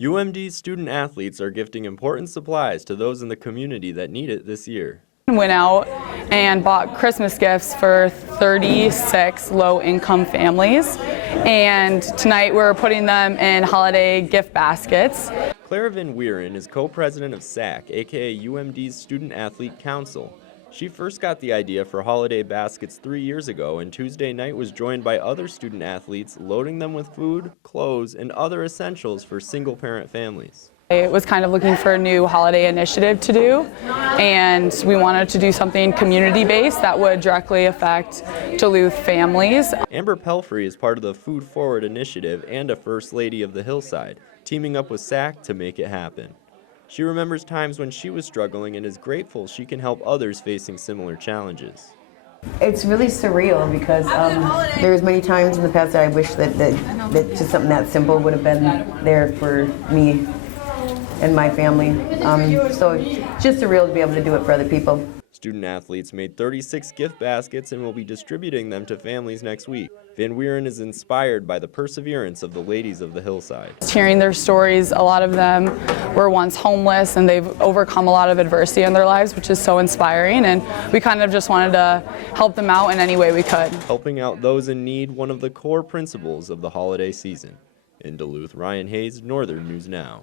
UMD student athletes are gifting important supplies to those in the community that need it this year. Went out and bought Christmas gifts for 36 low-income families, and tonight we're putting them in holiday gift baskets. Clara Van Wieren is co-president of SAAC, aka UMD's Student Athlete Council. She first got the idea for holiday baskets 3 years ago, and Tuesday night was joined by other student athletes, loading them with food, clothes, and other essentials for single-parent families. I was kind of looking for a new holiday initiative to do, and we wanted to do something community-based that would directly affect Duluth families. Amber Pelfrey is part of the Food Forward initiative and a First Lady of the Hillside, teaming up with SAAC to make it happen. She remembers times when she was struggling and is grateful she can help others facing similar challenges. It's really surreal because there's many times in the past that I wish that just something that simple would have been there for me and my family. So it's just surreal to be able to do it for other people. Student athletes made 36 gift baskets and will be distributing them to families next week. Van Wieren is inspired by the perseverance of the ladies of the hillside. Hearing their stories, a lot of them were once homeless and they've overcome a lot of adversity in their lives, which is so inspiring, and we kind of just wanted to help them out in any way we could. Helping out those in need, one of the core principles of the holiday season. In Duluth, Ryan Hayes, Northern News Now.